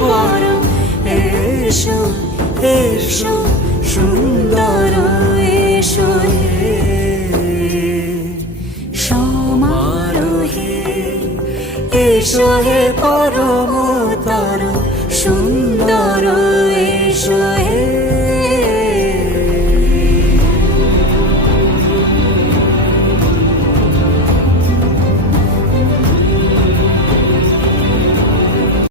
করো এসো এসো সুন্দর এসো সমারোহে এসো হে পরমর